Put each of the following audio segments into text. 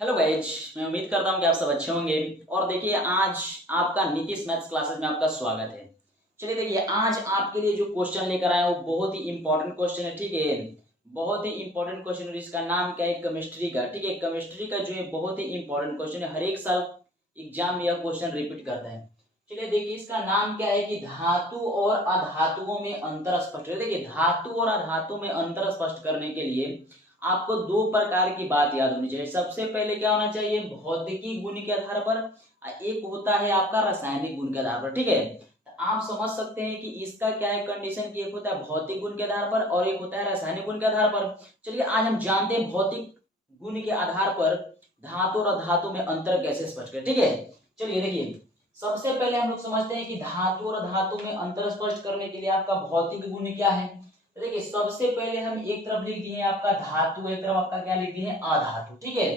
Hello guys, मैं उम्मीद करता हूँ कि आप सब अच्छे होंगे। और देखिए, आज आपका नीतीश मैथ्स क्लासेस में आपका स्वागत है। चलिए देखिए, आज आपके लिए जो क्वेश्चन लेकर आए वो बहुत ही इंपॉर्टेंट क्वेश्चन है। ठीक है, बहुत ही इंपॉर्टेंट क्वेश्चन है जिसका नाम क्या है, केमिस्ट्री का। ठीक है, केमिस्ट्री का जो है बहुत ही इंपॉर्टेंट क्वेश्चन है। हर एक साल एग्जाम में यह क्वेश्चन रिपीट करता है। चलिए देखिए, इसका नाम क्या है कि धातु और अधातुओं में अंतर स्पष्ट है। देखिए, धातु और अधातु में अंतर स्पष्ट करने के लिए आपको दो प्रकार की बात याद होनी चाहिए। सबसे पहले क्या होना चाहिए, भौतिकी गुण के आधार पर, एक होता है आपका रासायनिक गुण के आधार पर। ठीक है, तो आप समझ सकते हैं कि इसका क्या है कंडीशन की, एक होता है भौतिक गुण के आधार पर और एक होता है रासायनिक गुण के आधार पर। चलिए आज हम जानते हैं भौतिक गुण के आधार पर धातु और धातु में अंतर कैसे स्पष्ट करें। ठीक है, चलिए देखिए, सबसे पहले हम लोग समझते हैं कि धातु और धातु में अंतर स्पष्ट करने के लिए आपका भौतिक गुण क्या है। तो देखिए, सबसे पहले हम एक तरफ लिख दिए आपका धातु, एक तरफ आपका क्या लिख दिए अधातु। ठीक है,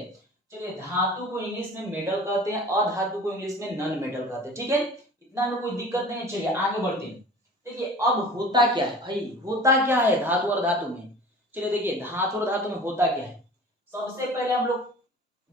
चलिए धातु को इंग्लिश में मेटल कहते हैं, अधातु को इंग्लिश में नॉन मेटल कहते हैं। ठीक है, इतना में कोई दिक्कत नहीं है। चलिए आगे बढ़ते हैं। देखिए अब होता क्या है भाई, होता क्या है धातु और धातु में। चलिए देखिए, धातु और धातु में होता क्या है। सबसे पहले हम लोग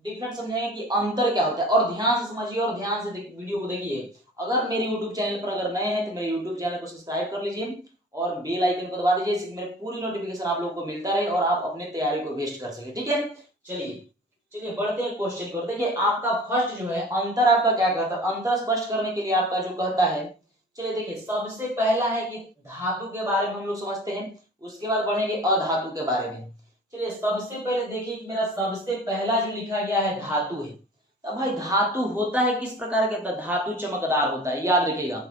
डिफरेंट समझेंगे कि अंतर क्या होता है, और ध्यान से समझिए और ध्यान से वीडियो को देखिए। अगर मेरे यूट्यूब चैनल पर अगर नए हैं तो मेरे यूट्यूब चैनल को सब्सक्राइब कर लीजिए और बेल आइकन को दबा दीजिए, इससे मेरे पूरी नोटिफिकेशन आप लोगों को मिलता रहे और आप अपने तैयारी को वेस्ट कर सके। ठीक है, चलिए चलिए बढ़ते हैं क्वेश्चन की ओर। देखिए आपका फर्स्ट जो है अंतर आपका क्या कहता है, अंतर स्पष्ट करने के लिए आपका जो कहता है। चलिए देखिए, सबसे पहला है कि धातु के बारे में हम लोग समझते हैं, उसके बाद बढ़ेंगे अधातु के बारे में। चलिए सबसे पहले देखिए कि मेरा सबसे पहला जो लिखा गया है धातु है। तो भाई धातु होता है किस प्रकार का, धातु चमकदार होता है, याद रखिएगा।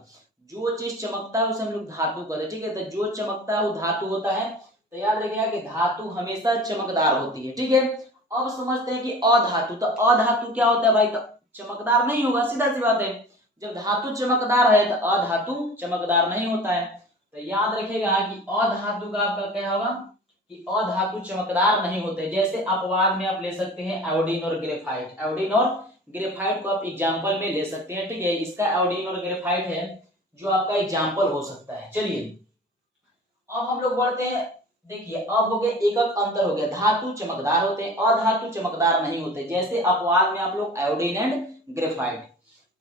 जो चीज चमकता है उसे हम लोग धातु कहते हैं। ठीक है, तो जो चमकता है वो धातु होता है। तो याद रखिएगा कि धातु हमेशा चमकदार होती है। ठीक है, अब समझते हैं कि अधातु। तो अधातु क्या होता है भाई, तो चमकदार नहीं होगा, सीधा सी बात है। जब धातु चमकदार है तो अधातु चमकदार नहीं होता है। तो याद रखिएगा कि अधातु का आपका क्या होगा कि अधातु चमकदार नहीं होते। जैसे अपवाद में आप ले सकते हैं आयोडीन और ग्रेफाइट, आयोडीन और ग्रेफाइट को आप एग्जांपल में ले सकते हैं। ठीक है, इसका आयोडीन और ग्रेफाइट है जो आपका एग्जाम्पल हो सकता है। चलिए अब हम लोग बढ़ते हैं। देखिए अब हो गया एकक अंतर हो गया, धातु चमकदार होते हैं अधातु चमकदार नहीं होते, जैसे अपवाद में आप लोग आयोडीन एंड ग्रेफाइट।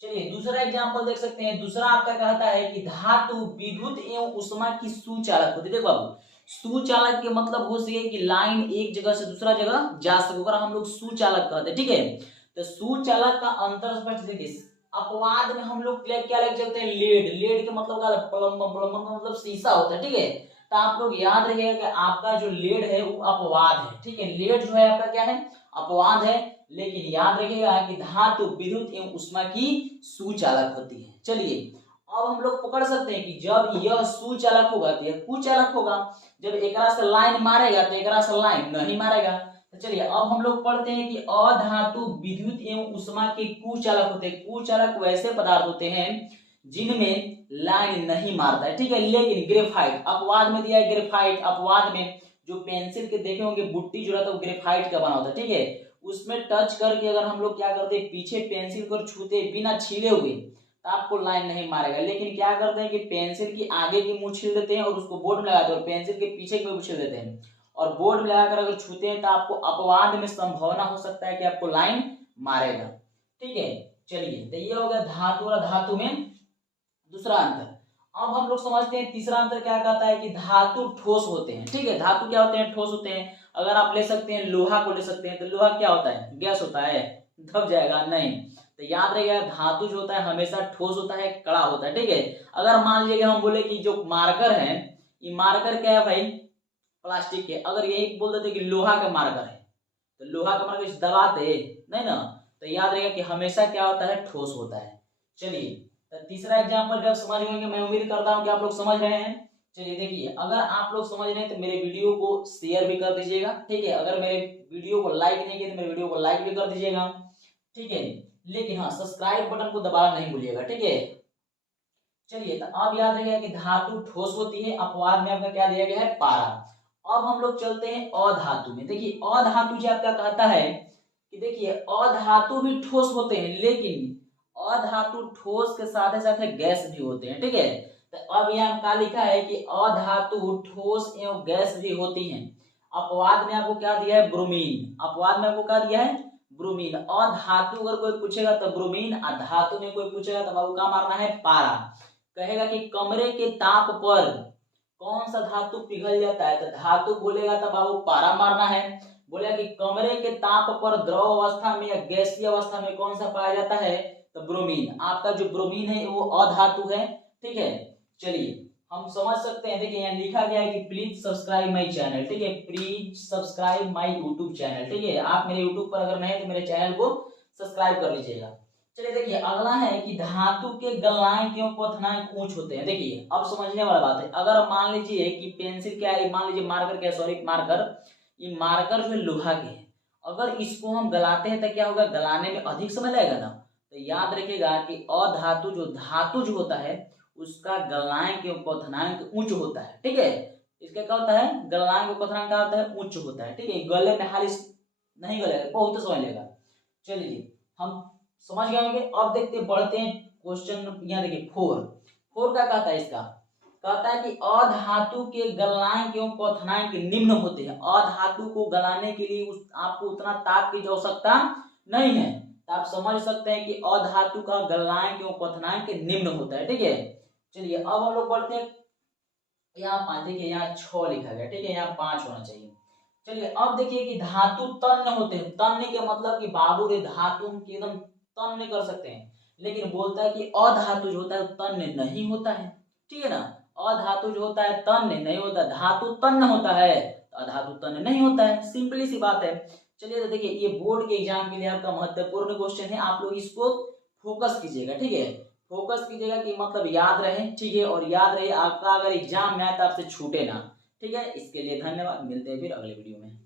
चलिए दूसरा एग्जांपल देख सकते हैं। दूसरा आपका कहता है कि धातु विद्युत एवं उष्मा की सुचालक होती है। देखो बाबू, सुचालक के मतलब हो सके कि लाइन एक जगह से दूसरा जगह जा सके, हम लोग सुचालक कहते हैं। ठीक है, तो सुचालक का अंतर स्पष्ट देखिए। अपवाद में हम लोग क्या लेके चलते हैं, लेड, लेड के मतलब क्या, प्लम्बर, प्लम्बर का मतलब शीशा होता है। ठीक है, तो आप लोग याद रखिएगा कि आपका जो लेड है वो अपवाद है। ठीक है, लेड जो है आपका क्या है, अपवाद है। लेकिन याद रखिएगा कि धातु विद्युत एवं उष्मा की सुचालक होती है। चलिए अब हम लोग पकड़ सकते हैं कि जब यह सुचालक होगा तो यह कुचालक होगा। जब एकरा से लाइन मारेगा तो एकरा से लाइन नहीं मारेगा। तो चलिए अब हम लोग पढ़ते हैं कि अधातु विद्युत एवं उष्मा के कुचालक होते हैं। कुचालक वैसे पदार्थ होते हैं जिनमें लाइन नहीं मारता है। ठीक है, लेकिन ग्रेफाइट अपवाद में दिया है। ग्रेफाइट अपवाद में जो पेंसिल के देखे होंगे बुट्टी जो रहता है वो ग्रेफाइट का बना होता है। ठीक है, उसमें टच करके अगर हम लोग क्या करते हैं, पीछे पेंसिल को छूते बिना छीले हुए तो आपको लाइन नहीं मारेगा। लेकिन क्या करते हैं कि पेंसिल की आगे की मुंह छील देते हैं और उसको बोर्ड में लगाते हैं, और पेंसिल के पीछे की मुंह छील देते हैं और बोर्ड में लगाकर अगर छूते हैं तो आपको अपवाद में संभावना हो सकता है कि आपको लाइन मारेगा। ठीक है, चलिए तो ये हो गया धातु और धातु में दूसरा अंतर। अब हम लोग समझते हैं तीसरा अंतर क्या कहता है कि धातु ठोस होते हैं। ठीक है, धातु क्या होते हैं, ठोस होते हैं। अगर आप ले सकते हैं लोहा को ले सकते हैं, तो लोहा क्या होता है, गैस होता है, दब जाएगा नहीं। तो याद रखिएगा धातु जो होता है हमेशा ठोस होता है, कड़ा होता है। ठीक है, अगर मान लीजिए हम बोले कि जो मार्कर है, ये मार्कर क्या है भाई, प्लास्टिक के, अगर यही बोल देते कि लोहा का मार्कर है तो लोहा का मार्कर दबाते नहीं ना। तो याद रखिएगा कि हमेशा क्या होता है, ठोस होता है। चलिए तो तीसरा एग्जांपल जब समझ गए, मैं उम्मीद करता हूं कि आप लोग समझ रहे हैं। चलिए देखिए, अगर आप लोग समझ रहे हैं तो मेरे वीडियो को शेयर भी कर दीजिएगा। ठीक है, अगर मेरे वीडियो को लाइक नहीं किया तो मेरे वीडियो को लाइक भी कर दीजिएगा। ठीक है, लेकिन हाँ सब्सक्राइब बटन को दबाना नहीं भूलिएगा। ठीक है, चलिए तो अब याद रखिएगा कि धातु ठोस होती है, अपवाद में आपका क्या दिया गया है, पारा। अब हम लोग चलते हैं अधातु में। देखिए अधातु जी आपका कहता है कि देखिए अधातु भी ठोस होते हैं, लेकिन अधातु ठोस के साथ साथ गैस भी होते हैं। ठीक है, तो अब यहाँ क्या लिखा है कि अधातु ठोस एवं गैस भी होती हैं। अपवाद में आपको क्या दिया है, ब्रोमीन, अपवाद में आपको क्या दिया है, ब्रोमीन। अधातु अगर कोई पूछेगा तो ब्रोमीन, और धातु में कोई पूछेगा तो बाबू क्या मारना है, पारा। कहेगा कि कमरे के ताप पर कौन सा धातु पिघल जाता है, तो धातु बोलेगा तो बाबू पारा मारना है। बोलेगा कि कमरे के ताप पर द्रव अवस्था में या गैसीय अवस्था में कौन सा पाया जाता है, तो ब्रोमीन। आपका जो ब्रोमीन है वो अधातु है, ठीक है। चलिए हम समझ सकते हैं, देखिए यहाँ लिखा गया है कि प्लीज सब्सक्राइब माय चैनल, ठीक है, please subscribe my YouTube channel, ठीक है। आप मेरे यूट्यूब पर अगर नए हैं तो मेरे चैनल को सब्सक्राइब कर लीजिएगा। चलिए देखिए अगला है कि धातु के गलनांक एवं क्वथनांक ऊंच होते हैं। देखिए अब समझने वाला बात है, अगर मान लीजिए कि पेंसिल क्या है, मान लीजिए मार्कर क्या, सॉरी मार्कर, ये मार्कर जो है लोहा के है, अगर इसको हम गलाते हैं तो क्या होगा, गलाने में अधिक समय लगेगा ना। तो याद रखिएगा कि अधातु जो धातु जो होता है उसका गलनांक एवं क्वथनांक उच्च होता है, ठीक है। इसका क्या होता है, गलनांक एवं क्वथनांक क्या होता है, उच्च होता है, ठीक है। गले में हाल नहीं गलेगा, बहुत समय लेगा। चलिए हम समझ गए होंगे। अब देखते बढ़ते हैं क्वेश्चन, यहाँ देखिए 4 का कहता है, इसका कहता है कि अधातु के गलनांक एवं क्वथनांक निम्न होते हैं। अधातु को गलाने के लिए आपको उतना ताप की आवश्यकता नहीं है, तो आप समझ सकते हैं कि अधातु का गलनांक एवं क्वथनांक निम्न होता है, ठीक है। चलिए अब हम लोग बढ़ते हैं, यहाँ 5, देखिए यहाँ 6 लिखा गया, ठीक है, यहाँ 5 होना चाहिए। चलिए अब देखिए कि धातु तन्य होते हैं। तन्य के मतलब कि बाबू रे धातु हम एकदम तन्य कर सकते हैं, लेकिन बोलता है कि अधातु जो होता है तन्य नहीं होता है, ठीक है ना। अधातु जो होता है तन्य नहीं होता, धातु तन्य होता है, अधातु तन्य नहीं होता है, सिंपली सी बात है। चलिए तो देखिए ये बोर्ड के एग्जाम के लिए आपका महत्वपूर्ण क्वेश्चन है, आप लोग इसको फोकस कीजिएगा, ठीक है। फोकस कीजिएगा कि मतलब याद रहे, ठीक है, और याद रहे आपका अगर एग्जाम में आए तो आपसे छूटे ना, ठीक है। इसके लिए धन्यवाद, मिलते हैं फिर अगले वीडियो में।